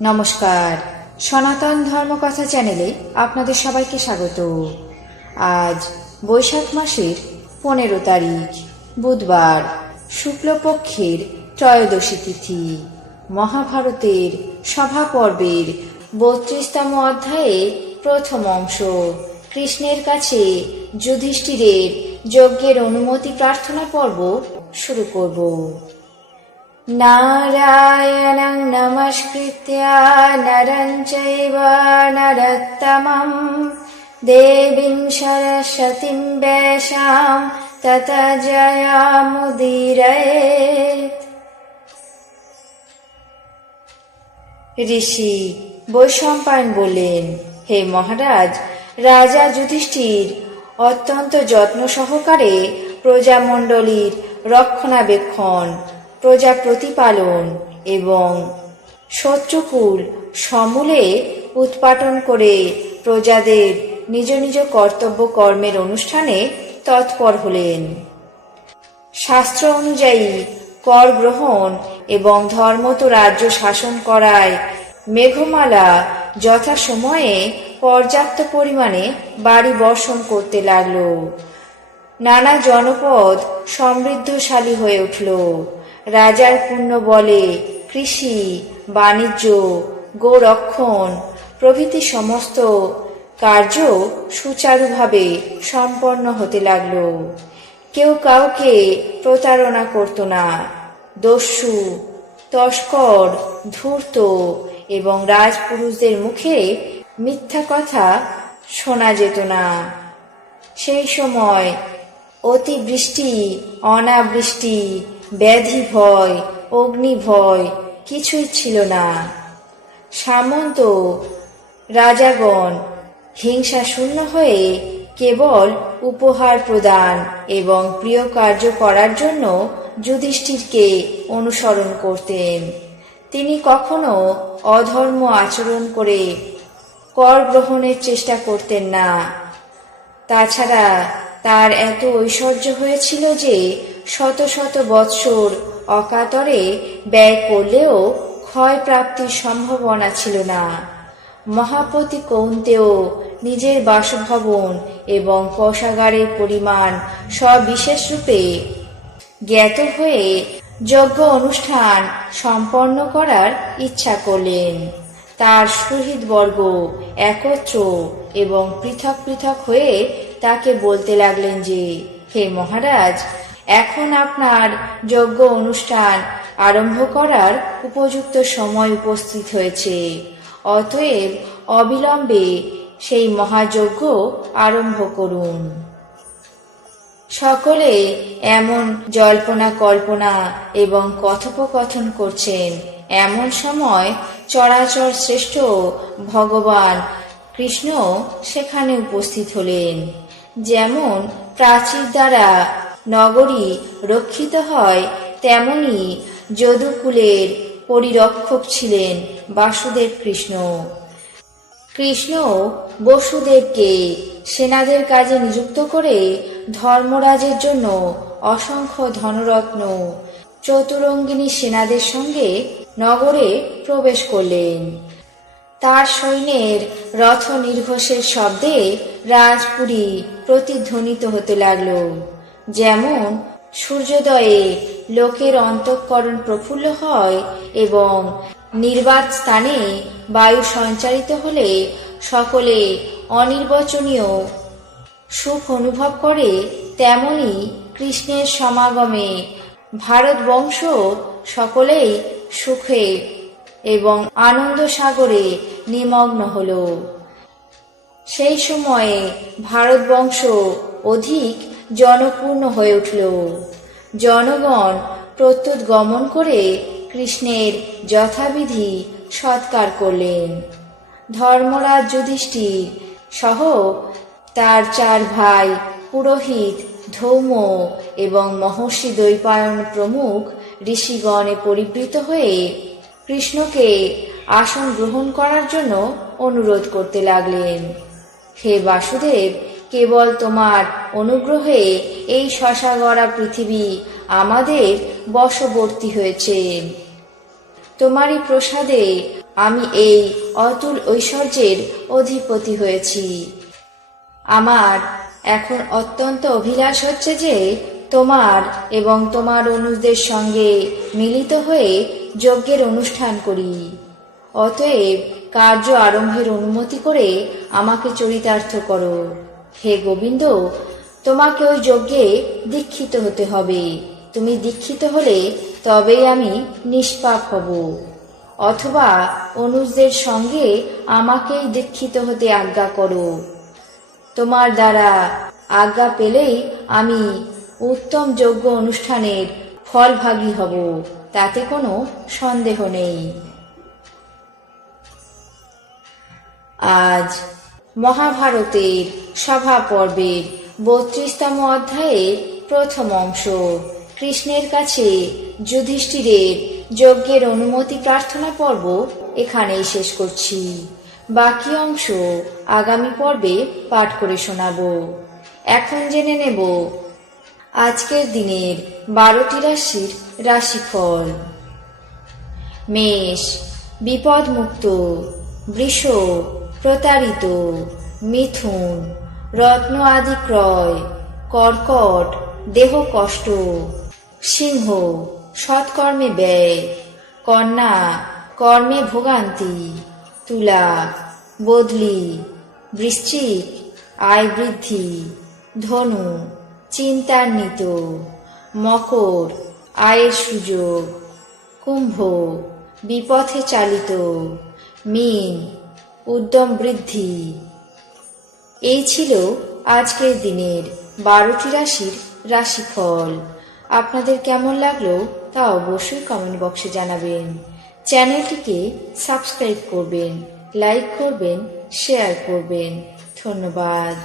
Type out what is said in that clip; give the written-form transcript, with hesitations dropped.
নমস্কার, সনাতন ধর্মকথা চ্যানেলে আপনাদের সবাইকে স্বাগত। আজ বৈশাখ মাসের 15 তারিখ বুধবার, শুক্লপক্ষের ত্রয়োদশী তিথি। মহাভারতের সভা পর্বের 32তম অধ্যায়ে প্রথম অংশ, কৃষ্ণের কাছে যুধিষ্ঠিরের যজ্ঞের অনুমতি প্রার্থনা পর্ব শুরু করব। নারায়ণং নমস্কৃত্য নরং চৈব নরোত্তমং দেবীং সরস্বতীং ব্যাসাং ততো জয়মুদীরয়েৎ। ঋষি বৈশম্পায়ন বললেন, হে মহারাজ, রাজা যুধিষ্ঠির অত্যন্ত যত্ন সহকারে প্রজামণ্ডলীর রক্ষণাবেক্ষণ, প্রজা প্রতিপালন এবং শত্রুকুল সমূলে উৎপাটন করে প্রজাদের নিজ নিজ কর্তব্য কর্মের অনুষ্ঠানে তৎপর হলেন। শাস্ত্র অনুযায়ী কর গ্রহণ এবং ধর্মত রাজ্য শাসন করায় মেঘমালা যথাসময়ে পর্যাপ্ত পরিমাণে বাড়ি বর্ষণ করতে লাগল। নানা জনপদ সমৃদ্ধশালী হয়ে উঠল। রাজার পুণ্য বলে কৃষি, বাণিজ্য, গোরক্ষণ প্রভৃতি সমস্ত কার্য সুচারুভাবে সম্পন্ন হতে লাগল। কেউ কাউকে প্রতারণা করত না। দস্যু, তস্কর, ধূর্ত এবং রাজপুরুষদের মুখে মিথ্যা কথা শোনা যেত না। সেই সময় অতিবৃষ্টি, অনাবৃষ্টি, ব্যাধি ভয়, অগ্নি ভয় কিছুই ছিল না। সামন্ত রাজাগণ হিংসা শূন্য হয়ে কেবল উপহার প্রদান এবং প্রিয় কার্য করার জন্য যুধিষ্ঠিরকে অনুসরণ করতেন। তিনি কখনো অধর্ম আচরণ করে কর গ্রহণের চেষ্টা করতেন না। তাছাড়া তার এত ঐশ্বর্য হয়েছিল যে শত শত বৎসর অকাতরে ব্যয় করলেও ক্ষয় প্রাপ্তির সম্ভাবনা ছিল না। মহাপতি কৌন্তেয় নিজের বাসভবন এবং কোষাগারের পরিমাণ সবিশেষ রূপে জ্ঞাত হয়ে যজ্ঞ অনুষ্ঠান সম্পন্ন করার ইচ্ছা করলেন। তার সুহৃদবর্গ একত্র এবং পৃথক পৃথক হয়ে তাকে বলতে লাগলেন যে, হে মহারাজ, এখন আপনার যজ্ঞ অনুষ্ঠান আরম্ভ করার উপযুক্ত সময় উপস্থিত হয়েছে। অতএব অবিলম্বে সেই মহাযজ্ঞ আরম্ভ করুন। সকলে এমন জল্পনা কল্পনা এবং কথোপকথন করছেন। এমন সময় চরাচর শ্রেষ্ঠ ভগবান কৃষ্ণ সেখানে উপস্থিত হলেন। যেমন প্রাচীর দ্বারা নগরী রক্ষিত হয়, তেমনি যদুকুলের পরিরক্ষক ছিলেন বাসুদেব কৃষ্ণ। কৃষ্ণ বসুদেবকে সেনাদের কাজে নিযুক্ত করে ধর্মরাজের জন্য অসংখ্য ধনরত্ন চতুরঙ্গিনী সেনাদের সঙ্গে নগরে প্রবেশ করলেন। তার সৈন্যের রথ নির্ঘোষের শব্দে রাজপুরী প্রতিধ্বনিত হতে লাগল। যেমন সূর্যোদয়ে লোকের অন্তঃকরণ প্রফুল্ল হয় এবং নির্বাত স্থানে বায়ু সঞ্চারিত হলে সকলে অনির্বচনীয় সুখ অনুভব করে, তেমনি কৃষ্ণের সমাগমে ভারতবংশ সকলেই সুখে এবং আনন্দ সাগরে নিমগ্ন হল। সেই সময়ে ভারতবংশ অধিক জনপূর্ণ হয়ে উঠল। জনগণ প্রত্যুত গমন করে কৃষ্ণের যথাবিধি সৎকার করলেন। ধর্মরাজ যুধিষ্ঠির সহ তার 4 ভাই পুরোহিত, ধৌম এবং মহর্ষি দ্বৈপায়ন প্রমুখ ঋষিগণে পরিবৃত হয়ে কৃষ্ণকে আসন গ্রহণ করার জন্য অনুরোধ করতে লাগলেন। হে বাসুদেব, কেবল তোমার অনুগ্রহে এই শশাগড়া পৃথিবী আমাদের বশবর্তী হয়েছে। তোমারই প্রসাদে আমি এই অতুল ঐশ্বর্যের অধিপতি হয়েছি। আমার এখন অত্যন্ত অভিলাষ হচ্ছে যে তোমার এবং তোমার অনুজদের সঙ্গে মিলিত হয়ে যজ্ঞের অনুষ্ঠান করি। অতএব কার্য আরম্ভের অনুমতি করে আমাকে চরিতার্থ করো। হে গোবিন্দ, তোমাকে ওই যজ্ঞে দীক্ষিত হতে হবে। তুমি দীক্ষিত হলে তবেই আমি নিষ্পাপ হব, অথবা অনুজদের সঙ্গে আমাকেই দীক্ষিত হতে আজ্ঞা করো। তোমার দ্বারা আজ্ঞা পেলেই আমি উত্তম যজ্ঞ অনুষ্ঠানের ফলভাগী হব, তাতে কোনো সন্দেহ নেই। আজ মহাভারতের সভা পর্বের 32তম অধ্যায়ের প্রথম অংশ কৃষ্ণের কাছে যুধিষ্ঠিরের যজ্ঞের অনুমতি প্রার্থনা পর্ব এখানেই শেষ করছি। বাকি অংশ আগামী পর্বে পাঠ করে শোনাব। এখন জেনে নেব আজকের দিনের 12টি রাশির রাশিফল। মেষ বিপদমুক্ত, বৃষ প্রতারিত, মিথুন রত্ন আদি ক্রয়, কর্কট দেহ কষ্ট, সিংহ সৎকর্মে ব্যয়, কন্যা কর্মে ভোগান্তি, তুলা বদলি, বৃশ্চিক আয় বৃদ্ধি, ধনু চিন্তান্বিত, মকর আয়ের সুযোগ, কুম্ভ বিপথে চালিত, মীন উদ্যম বৃদ্ধি। এই ছিল আজকের দিনের 12টি রাশির রাশিফল। আপনাদের কেমন লাগলো তা অবশ্যই কমেন্ট বক্সে জানাবেন। চ্যানেলটিকে সাবস্ক্রাইব করবেন, লাইক করবেন, শেয়ার করবেন। ধন্যবাদ।